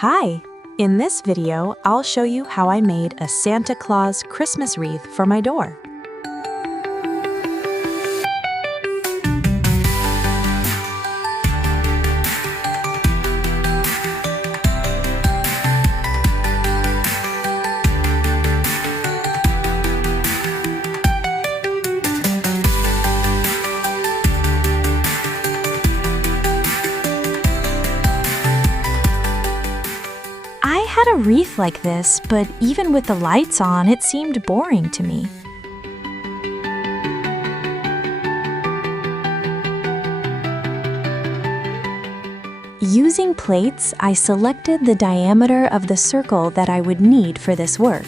Hi! In this video, I'll show you how I made a Santa Claus Christmas wreath for my door. I had a wreath like this, but even with the lights on, it seemed boring to me. Using plates, I selected the diameter of the circle that I would need for this work.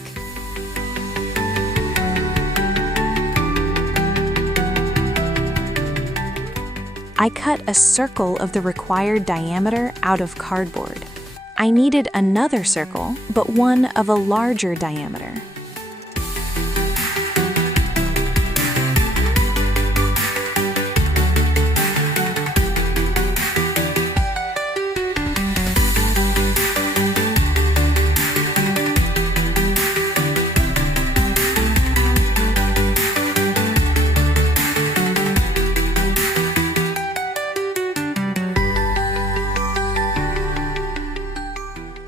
I cut a circle of the required diameter out of cardboard. I needed another circle, but one of a larger diameter.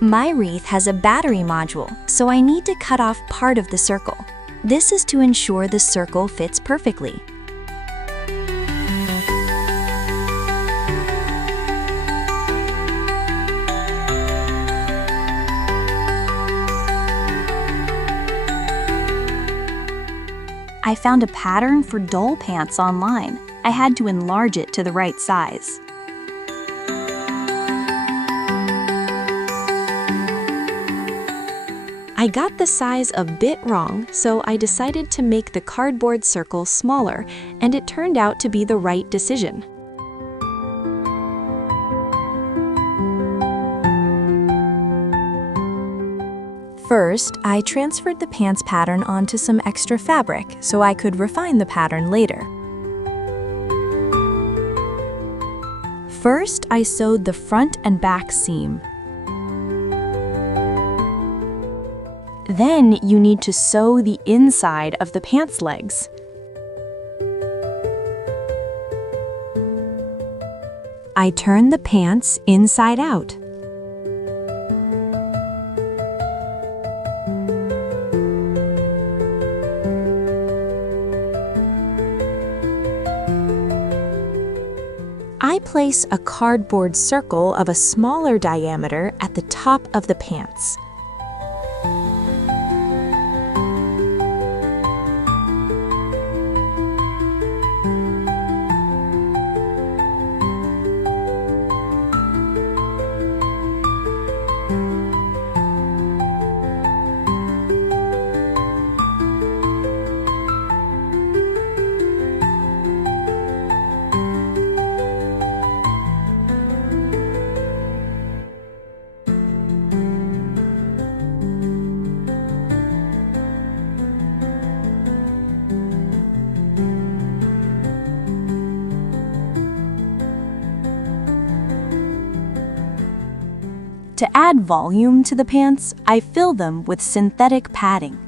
My wreath has a battery module, so I need to cut off part of the circle. This is to ensure the circle fits perfectly. I found a pattern for doll pants online. I had to enlarge it to the right size. I got the size a bit wrong, so I decided to make the cardboard circle smaller, and it turned out to be the right decision. First, I transferred the pants pattern onto some extra fabric so I could refine the pattern later. First, I sewed the front and back seam. Then you need to sew the inside of the pants legs. I turn the pants inside out. I place a cardboard circle of a smaller diameter at the top of the pants. To add volume to the pants, I fill them with synthetic padding.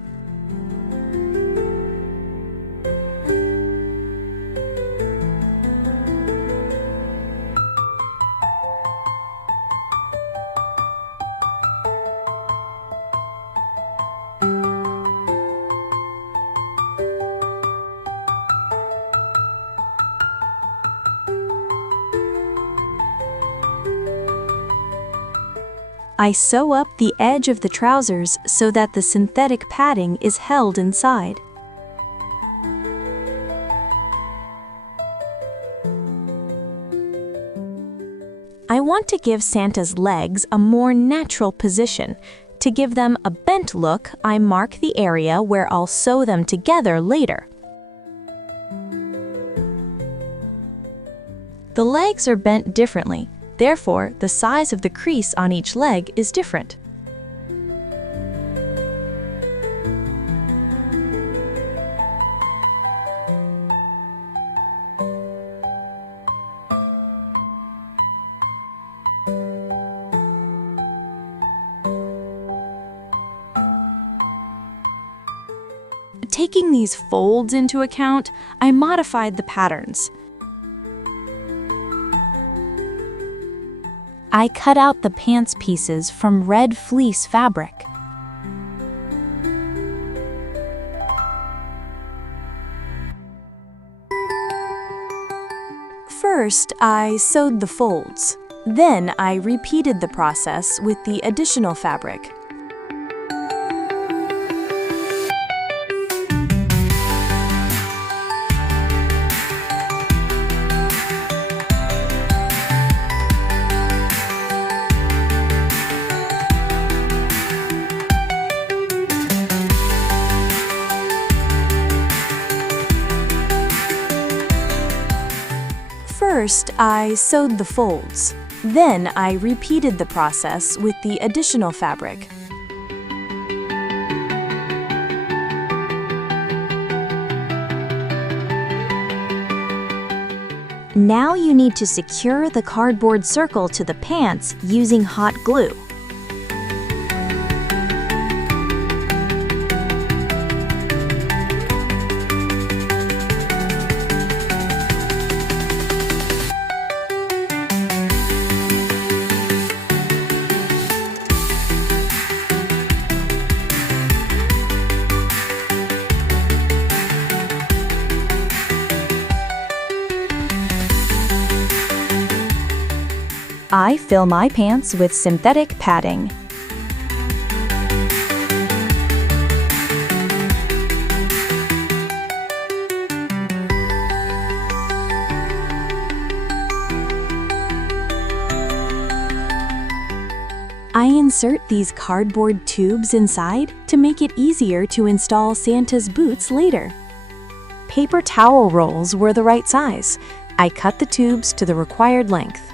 I sew up the edge of the trousers so that the synthetic padding is held inside. I want to give Santa's legs a more natural position. To give them a bent look, I mark the area where I'll sew them together later. The legs are bent differently. Therefore, the size of the crease on each leg is different. Taking these folds into account, I modified the patterns. I cut out the pants pieces from red fleece fabric. First, I sewed the folds. Then I repeated the process with the additional fabric. First, I sewed the folds. Then I repeated the process with the additional fabric. Now you need to secure the cardboard circle to the pants using hot glue. I fill my pants with synthetic padding. I insert these cardboard tubes inside to make it easier to install Santa's boots later. Paper towel rolls were the right size. I cut the tubes to the required length.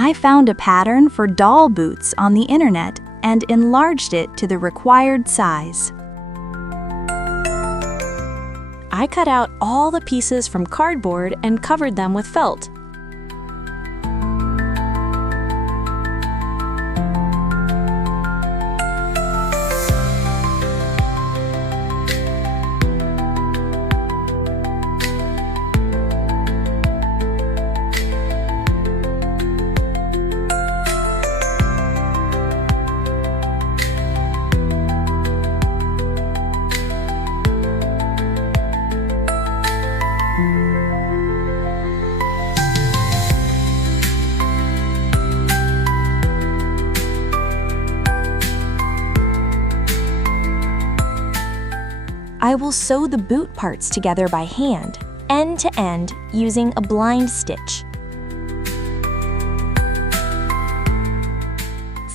I found a pattern for doll boots on the internet and enlarged it to the required size. I cut out all the pieces from cardboard and covered them with felt. I will sew the boot parts together by hand, end to end, using a blind stitch.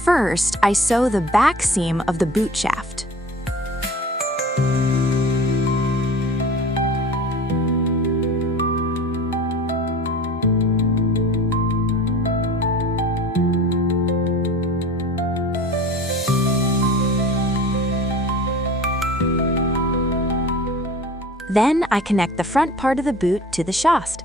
First, I sew the back seam of the boot shaft. Then I connect the front part of the boot to the shaft.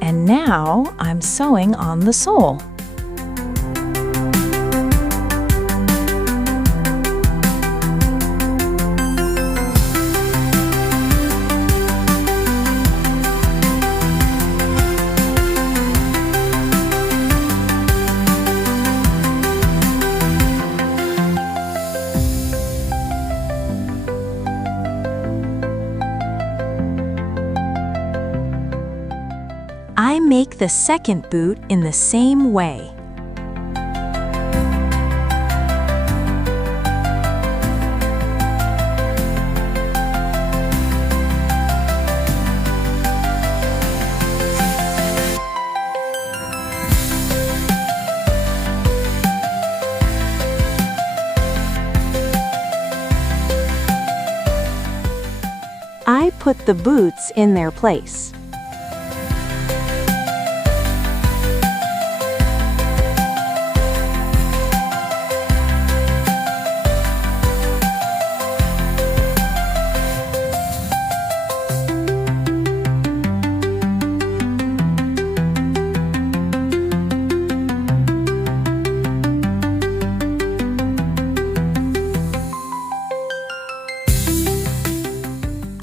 And now I'm sewing on the sole. make the second boot in the same way. I put the boots in their place.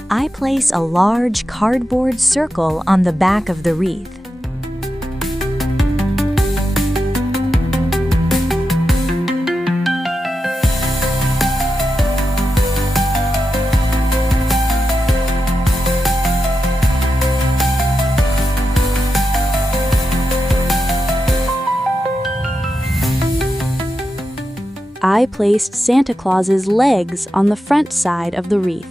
I place a large cardboard circle on the back of the wreath. I placed Santa Claus's legs on the front side of the wreath.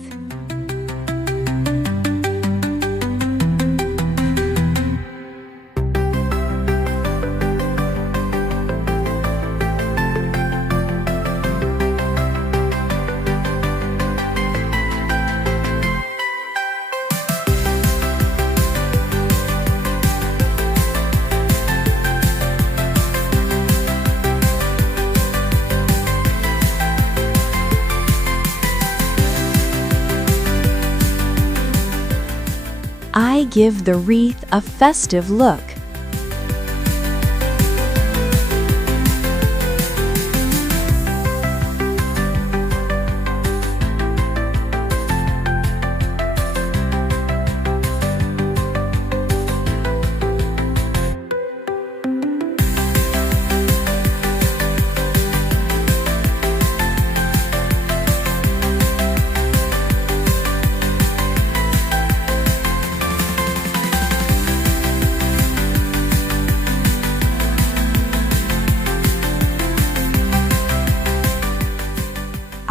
I give the wreath a festive look.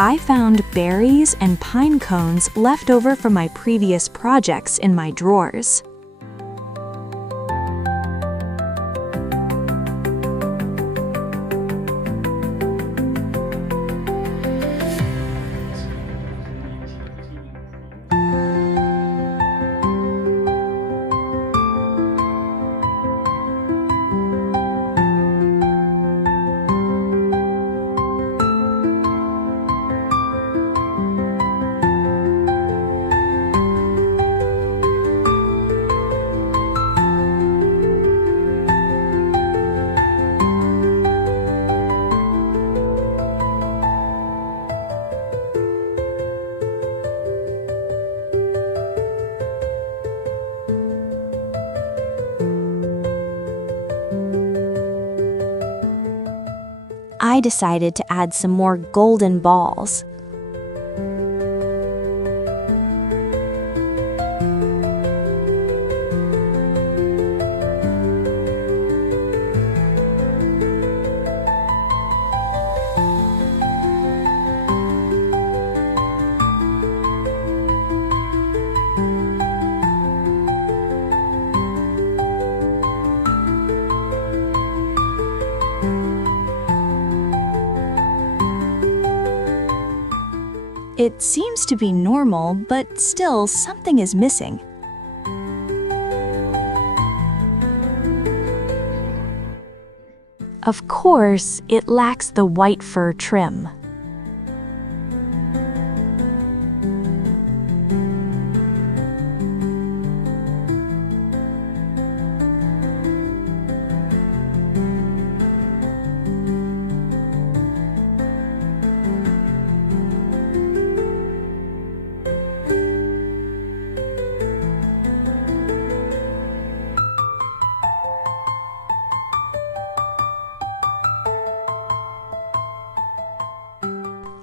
I found berries and pine cones left over from my previous projects in my drawers. I decided to add some more golden balls. It seems to be normal, but still something is missing. Of course, it lacks the white fur trim.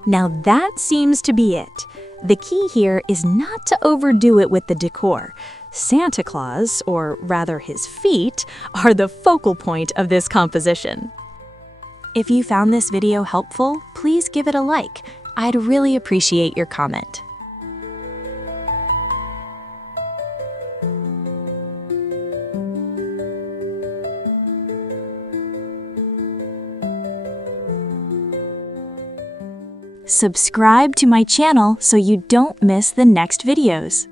Now that seems to be it. The key here is not to overdo it with the decor. Santa Claus, or rather his feet, are the focal point of this composition. If you found this video helpful, please give it a like. I'd really appreciate your comment. Subscribe to my channel so you don't miss the next videos.